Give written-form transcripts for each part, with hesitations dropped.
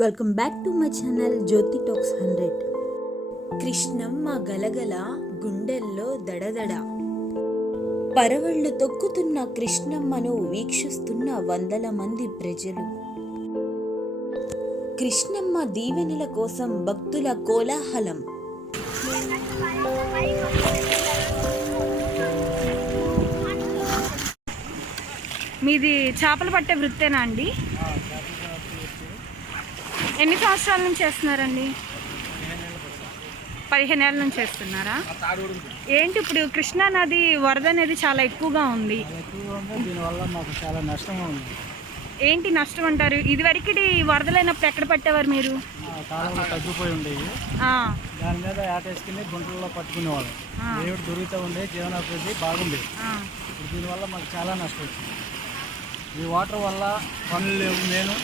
Welcome back to my channel Jyothi talks 100. Krishnamma గలగల గుండెల్లో దడదడ. పరవళ్ళు తొక్కుతున్న కృష్ణమ్మను వీక్షిస్తున్న వందల మంది ప్రజలు. కృష్ణమ్మ దీవెనల కోసం భక్తుల కోలాహలం. మీది చేపలు పట్టే వృత్తేనా అండి? ఎన్ని సంవత్సరాల నుంచి చేస్తున్నారండి? 15 ఏళ్ళ నుంచి చేస్తున్నారా? ఏంటి ఇప్పుడు కృష్ణా నది వరద అనేది చాలా ఎక్కువగా ఉంది. ఏంటి నష్టం అంటారు? ఇది వరకు వరదలైనప్పుడు ఎక్కడ పట్టేవారు మీరు? తగ్గిపోయి ఉండేవి, దాని మీద ఆటేసుకుని గుంటల్లో పట్టుకునేవాళ్ళం. దేవుడు దొరుకుతూ ఉండే జీవనాభివృద్ధి బాగుండేది. ఇప్పుడు దీనివల్ల మాకు చాలా నష్టం వచ్చింది. ఈ వాటర్ వల్ల పనులు లేవు. నేను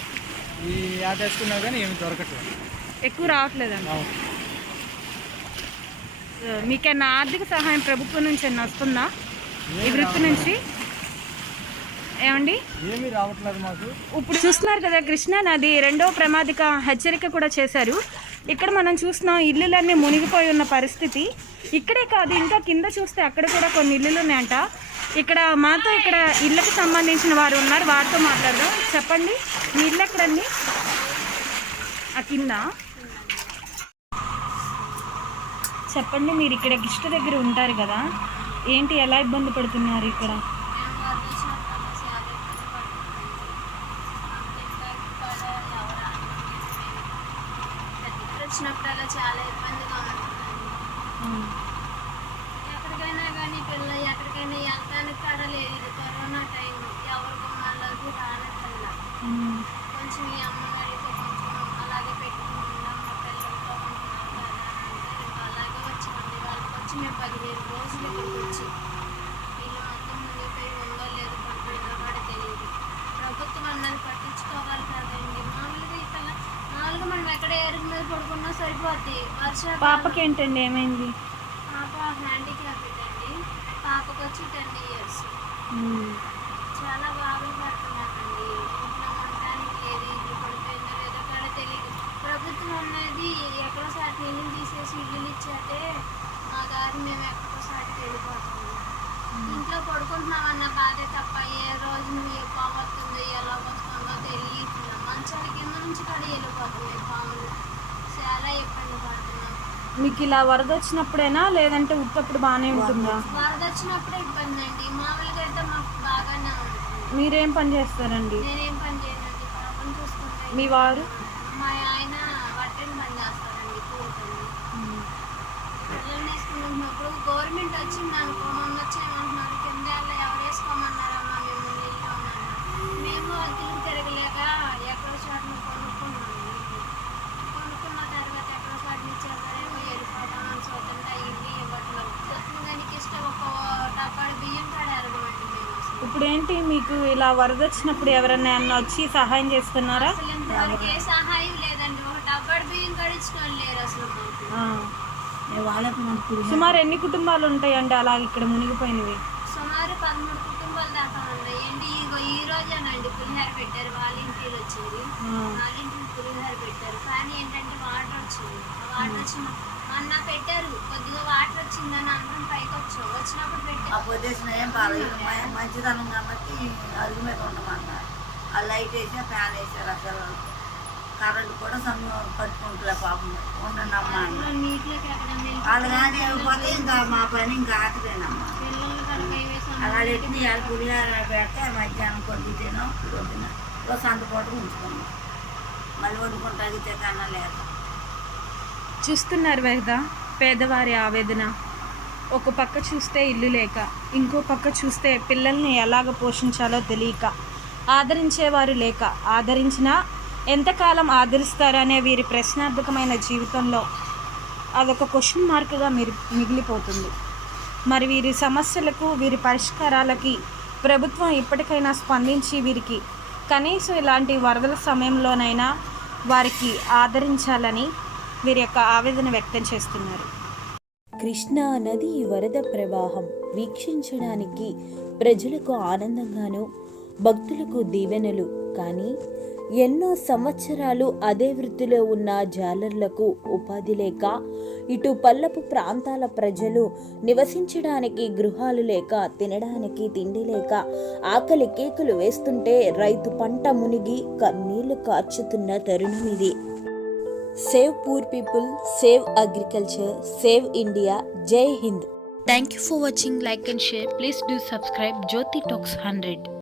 ఈ ఆటేసుకున్నా కానీ ఏమి దొరకట్లేదు, ఎక్కువ రావట్లేదండి. మీకైనా ఆర్థిక సహాయం ప్రభుత్వం నుంచి ఏమైనా వస్తుందా ఈ వృత్తి నుంచి? ఏమండి ఏమీ రావట్లేదు మాకు. ఇప్పుడు చూస్తున్నారు కదా, కృష్ణా నది 2వ ప్రమాదిక హెచ్చరిక కూడా చేశారు. ఇక్కడ మనం చూస్తున్నాం, ఇల్లులన్నీ మునిగిపోయి ఉన్న పరిస్థితి. ఇక్కడే కాదు, ఇంకా కింద చూస్తే అక్కడ కూడా కొన్ని ఇల్లులు ఉన్నాయంట. ఇక్కడ మాతో ఇక్కడ ఇళ్ళకి సంబంధించిన వారు ఉన్నారు, వారితో మాట్లాడదాం. చెప్పండి, మీ ఇల్లు ఎక్కడండి? ఆ కింద చెప్పండి. మీరు ఇక్కడ గిష్ట దగ్గర ఉంటారు కదా, ఏంటి ఎలా ఇబ్బంది పడుతున్నారు ఇక్కడ? వచ్చినప్పుడల్లా చాలా ఇబ్బందిగా ఉంటుంది. ఎక్కడికైనా కానీ పిల్లలు ఎక్కడికైనా వెళ్తానికి కూడా లేదు. ఇది కరోనా టైం, ఎవరి గుమ్మాల్లోకి రానట్లా. కొంచెం ఈ అమ్మగారితో కొంచెం అలాగే పెట్టుకుంటున్నాం. మా పిల్లలతో కొంచెం అలాగే వచ్చింది. వాళ్ళకి వచ్చి మేము 15 రోజులు ఇక్కడికి వచ్చి ఇల్లు మొత్తం మునిగిపోయి ఉందో లేదో కంప్లీట్గా కూడా తెలియదు. ప్రభుత్వం అన్నది పట్టించుకోవాలి కదండి. మామూలుగా మనం ఎక్కడ ఎరుగు మీద పడుకున్నా సరిపోద్ది. పాపకి ఏంటండి ఏమైంది? పాప హ్యాండిక్యాప్డ్ అండి. పాపకు వచ్చి 10 years. చాలా బాధలు పడుతున్నానండి. ఇంట్లో ఉండడానికి లేదు, ఇల్లు పడిపోయిందో లేదో కూడా తెలియదు. ప్రభుత్వం అనేది ఎక్కడో సాటి నీళ్ళు తీసేసి ఇల్లు ఇచ్చాతే మా దారి మేము ఎక్కడో సాటికి వెళ్ళిపోతున్నాం. ఇంట్లో పడుకుంటున్నామన్న బాధే తప్ప ఏ రోజు నువ్వు పాము వస్తుందో ఎలా వస్తుందో తెలియట్లేదు. మంచాల కింద నుంచి కూడా వెళ్ళిపోతున్నాయి పాములు. చాలా ఇబ్బంది పడుతున్నాం. మీకు ఇలా వరద వచ్చినప్పుడేనా లేదంటే ఉత్తప్పుడు బాగానే ఉంటుందా? వరద వచ్చినప్పుడే ఇబ్బంది అండి. మామూలుగా అయితే మాకు బాగానే ఉంటుంది. మీరేం పని చేస్తారండి? నేనేం పని చేయనండి, పాపను చూసుకుంటే. మీ వారు? మా ఆయన వడ్డని పని చేస్తారండి, కూతురు. పిల్లల్ని వేసుకుంటున్నప్పుడు గవర్నమెంట్ వచ్చింది అనుకో, మొన్న వచ్చేయమంటున్నారు. కింద ఎవరు వేసుకోమన్నారమ్మా మిమ్మల్ని ఇల్లు అన్నారు. మేము అద్దెలు తిరగలేక ఎక్కడో చోటను కొనుక్కున్నాము. కొనుక్కున్న తర్వాత ఎక్కడో చోటు నుంచి ఎవరేమో వెళ్ళిపోతామని చూద్దంటే ఇల్లు ఇవ్వట్లేదు. దానికి ఇష్టం ఒక డబ్బాడు బియ్యం కాడ ఎరగమండి మేము. ఇప్పుడు ఏంటి మీకు ఇలా వరద వచ్చినప్పుడు ఎవరన్నా వచ్చి సహాయం చేస్తున్నారా? అసలు ఇంతవరకు ఏ సహాయం లేదండి. ఒక డబ్బాడు బియ్యం కాడ ఇచ్చిన వాళ్ళు లేరు అసలు మాకు. సుమారు ఎన్ని కుటుంబాలు ఉంటాయండి అలా ఇక్కడ మునిగిపోయినవి? సుమారు 13 కుటుంబాల దాకా ఉన్నాయి. ఏంటి ఈ రోజేనండి పులిహోర పెట్టారు. వాలంటీర్లు వచ్చింది, వాలంటీర్లు పులిహోర పెట్టారు. కానీ ఏంటంటే వాటర్ వచ్చింది. వాటర్ వచ్చిన మొన్న పెట్టారు, కొద్దిగా వాటర్ వచ్చిందని అందరం పైకి వచ్చాం. వచ్చినప్పుడు పెట్టారు. మంచిదనం కాబట్టి అరుగు మీద ఉండమన్నారు. ఆ లైట్ వేసి ఫ్యాన్ వేసారు. అసలు కరెంట్ కూడా సమయం పట్టుకుంటులే పాపం. ఉండండి అమ్మా నీటిలోకి ఎక్కడ వాళ్ళు కానీ వెళ్ళిపోతే ఇంకా మా పని ఇంకా ఆటలేనమ్మా. పిల్లలు కనుక అలా పెట్టిన ఇవాళ పులిహార పెడితే మధ్యాహ్నం కొద్ది తినాం, పొద్దున సంతపూట ఉంచుకున్నాం. మళ్ళీ వండుకుంటే కన్నా లేదు. చూస్తున్నారు కదా పేదవారి ఆవేదన. ఒక పక్క చూస్తే ఇల్లు లేక, ఇంకో పక్క చూస్తే పిల్లల్ని ఎలాగ పోషించాలో తెలియక, ఆదరించేవారు లేక, ఆదరించినా ఎంతకాలం ఆదరిస్తారనే వీరి ప్రశ్నార్థకమైన జీవితంలో అదొక క్వశ్చన్ మార్క్గా మిగిలిపోతుంది. మరి వీరి సమస్యలకు, వీరి పరిష్కారాలకి ప్రభుత్వం ఇప్పటికైనా స్పందించి వీరికి కనీసం ఇలాంటి వరదల సమయంలోనైనా వారికి ఆదరించాలని వీరి యొక్క ఆవేదన వ్యక్తం చేస్తున్నారు. కృష్ణా నది వరద ప్రవాహం వీక్షించడానికి ప్రజలకు ఆనందంగాను, భక్తులకు దీవెనలు. కానీ ఎన్నో సంవత్సరాలు అదే వృత్తిలో ఉన్న జాలర్లకు ఉపాధి లేక, ఇటు పల్లపు ప్రాంతాల ప్రజలు నివసించడానికి గృహాలు లేక, తినడానికి తిండి లేక ఆకలి కేకలు వేస్తుంటే రైతు పంట మునిగి కన్నీళ్లు కార్చుతున్న తరుణం ఇది. Save poor people, save agriculture, save India. జై Hind. Thank you for watching. Like and share. Please do subscribe Jyoti Talks 100.